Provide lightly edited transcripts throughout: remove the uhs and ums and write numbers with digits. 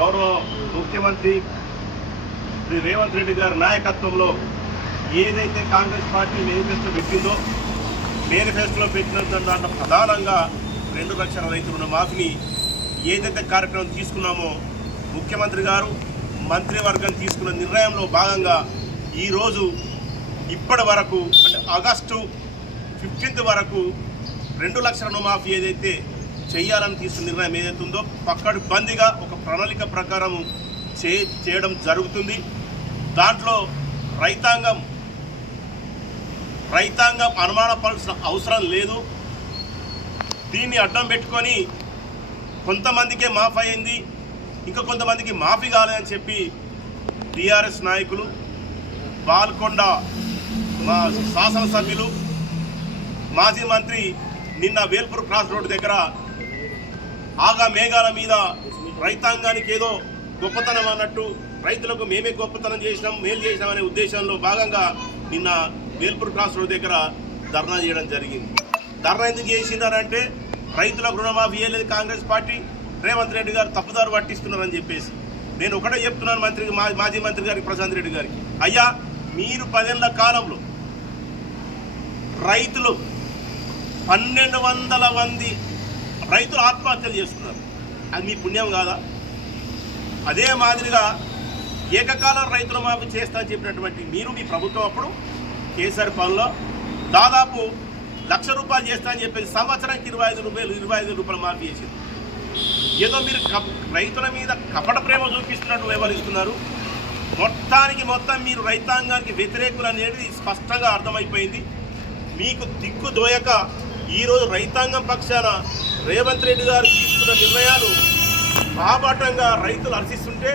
గౌరవ ముఖ్యమంత్రి శ్రీ రేవంత్ రెడ్డి గారి నాయకత్వంలో ఏదైతే కాంగ్రెస్ పార్టీ మేనిఫెస్టో పెట్టిందో మేనిఫెస్టోలో పెట్టిన దాంట్లో ప్రధానంగా 2 లక్షల రైతు రుణమాఫీని ఏదైతే కార్యక్రమం తీసుకున్నామో ముఖ్యమంత్రి గారు మంత్రివర్గం తీసుకున్న నిర్ణయంలో భాగంగా ఈరోజు ఇప్పటి వరకు అంటే ఆగస్టు 15 వరకు 2 లక్షల రుణమాఫీ ఏదైతే చేయాలని తీసుకున్న నిర్ణయం ఏదైతే ఉందో పక్కడుబందీగా ఒక ప్రణాళిక ప్రకారం చేయడం జరుగుతుంది. దాంట్లో రైతాంగం అనుమానపడాల్సిన అవసరం లేదు. దీన్ని అడ్డం పెట్టుకొని కొంతమందికే మాఫీ అయింది, ఇంకా కొంతమందికి మాఫీ కాలేదని చెప్పి టీఆర్ఎస్ నాయకులు, బాల్కొండ మా శాసనసభ్యులు, మాజీ మంత్రి నిన్న వేల్పూర్ క్రాస్ రోడ్డు దగ్గర ఆగా మేఘాల మీద రైతాంగానికి ఏదో గొప్పతనం అన్నట్టు, రైతులకు మేమే గొప్పతనం చేసినాం, మేలు చేసినాం అనే ఉద్దేశంలో భాగంగా నిన్న వేల్పూర్ క్రాస్ రోడ్ దగ్గర ధర్నా చేయడం జరిగింది. ధర్నా ఎందుకు చేసిందారంటే రైతులకు రుణమాఫీ చేయలేదు కాంగ్రెస్ పార్టీ, రేవంత్ రెడ్డి గారు తప్పుదారు పట్టిస్తున్నారని చెప్పేసి. నేను ఒకటే చెప్తున్నాను మాజీ మంత్రి గారికి, ప్రశాంత్ రెడ్డి గారికి, అయ్యా మీరు 10 ఏళ్ల కాలంలో రైతులు 1200 మంది రైతులు ఆత్మహత్యలు చేసుకున్నారు. అది మీ పుణ్యం కాదా? అదే మాదిరిగా ఏకకాలం రైతుల మాఫీ చేస్తా అని చెప్పినటువంటి మీరు, మీ ప్రభుత్వం అప్పుడు కేసీఆర్ పనులో దాదాపు ₹1,00,000 చేస్తా అని చెప్పేసి సంవత్సరానికి 25 రూపాయలు మాఫీ చేసింది. ఏదో మీరు రైతుల మీద కపట ప్రేమ చూపిస్తున్నట్టు వ్యవహరిస్తున్నారు. మొత్తం మీరు రైతాంగానికి వ్యతిరేకులు అనేది స్పష్టంగా అర్థమైపోయింది. మీకు దిక్కు దోయక ఈరోజు రైతాంగం పక్షాన రేవంత్ రెడ్డి గారు తీసుకున్న నిర్ణయాలు బాబాటంగా రైతులు హర్షిస్తుంటే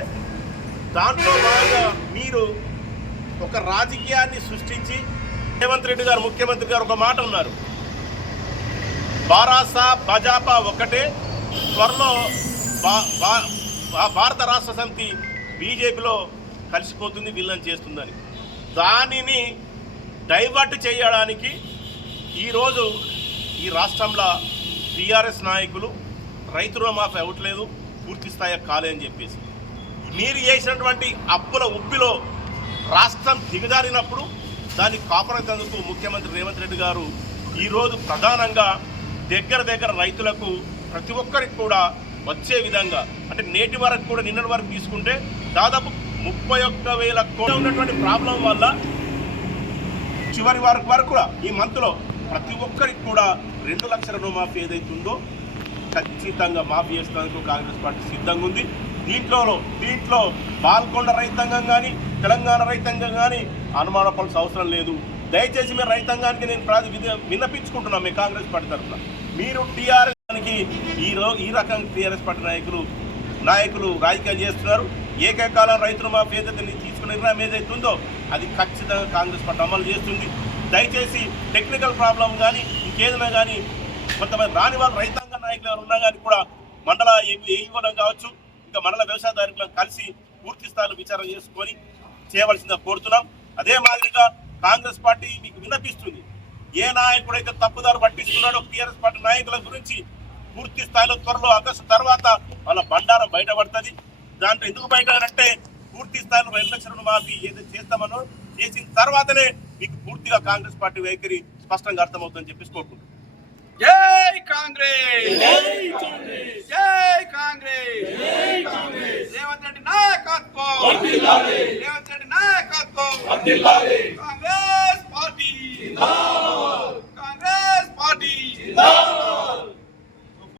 దాంట్లో భాగంగా మీరు ఒక రాజకీయాన్ని సృష్టించి, రేవంత్ రెడ్డి గారు ముఖ్యమంత్రి గారు ఒక మాట ఉన్నారు, బారాసా భాజపా ఒక్కటే, త్వరలో భారత రాష్ట్ర సమితి బీజేపీలో కలిసిపోతుంది, విలన్ చేస్తుందని. దానిని డైవర్ట్ చేయడానికి ఈరోజు ఈ రాష్ట్రంలో టీఆర్ఎస్ నాయకులు రైతు రుణమాఫీ అవ్వట్లేదు, పూర్తి స్థాయి కాలే అని చెప్పేసి మీరు చేసినటువంటి అప్పుల ఉప్పిలో రాష్ట్రం దిగజారినప్పుడు దాన్ని కాపాడేందుకు ముఖ్యమంత్రి రేవంత్ రెడ్డి గారు ఈరోజు ప్రధానంగా దగ్గర రైతులకు ప్రతి ఒక్కరికి కూడా వచ్చే విధంగా, అంటే నేటి వరకు కూడా నిన్నటి వరకు తీసుకుంటే దాదాపు 31,000 కోట్ల ఉన్నటువంటి ప్రాబ్లం వల్ల చివరి వరకు కూడా ఈ మంత్లో ప్రతి ఒక్కరికి కూడా 2 లక్షల రుణమాఫీ ఏదైతుందో ఖచ్చితంగా మాఫీ చేసేందుకు కాంగ్రెస్ పార్టీ సిద్ధంగా ఉంది. దీంట్లో బాల్కొండ రైతాంగం కానీ, తెలంగాణ రైతాంగం కానీ అనుమానపడాల్సిన అవసరం లేదు. దయచేసి మీరు రైతాంగానికి నేను విన్నపించుకుంటున్నాం, మీ కాంగ్రెస్ పార్టీ తరఫున మీరు టీఆర్ఎస్కి ఈ రకంగా టీఆర్ఎస్ పార్టీ నాయకులు రాజకీయం చేస్తున్నారు. ఏకకాలం రైతుల మాఫీ ఏదైతే తీసుకున్న నిర్ణయం ఏదైతుందో అది ఖచ్చితంగా కాంగ్రెస్ పార్టీ అమలు చేస్తుంది. దయచేసి టెక్నికల్ ప్రాబ్లం కానీ ఇంకేదైనా కానీ కొంతమంది రాని వాళ్ళు రైతాంగ నాయకులు ఎవరు ఉన్నా కానీ కూడా మండల ఇవ్వడం కావచ్చు, ఇంకా మండల వ్యవసాయదారులను కలిసి పూర్తి స్థాయిలో విచారణ చేసుకొని చేయవలసిందిగా కోరుతున్నాం. అదే మాదిరిగా కాంగ్రెస్ పార్టీ మీకు విన్నపిస్తుంది, ఏ నాయకుడైతే తప్పుదారు పట్టిస్తున్నాడో టీఆర్ఎస్ పార్టీ నాయకుల గురించి పూర్తి స్థాయిలో త్వరలో ఆగస్టు తర్వాత వాళ్ళ బండారం బయటపడుతుంది. దాంట్లో ఎందుకు బయటంటే పూర్తి స్థాయిలో 2 లక్షల రుణమాఫీ ఏదైతే చేస్తామనో చేసిన తర్వాతనే మీకు పూర్తిగా కాంగ్రెస్ పార్టీ వైఖరి స్పష్టంగా అర్థమవుతుందని చెప్పేసి కోరుకుంటున్నాం. జై కాంగ్రెస్, జై కాంగ్రెస్, రేవంత్ రెడ్డి నాయకత్వం, రేవంత్ రెడ్డి నాయకత్వం.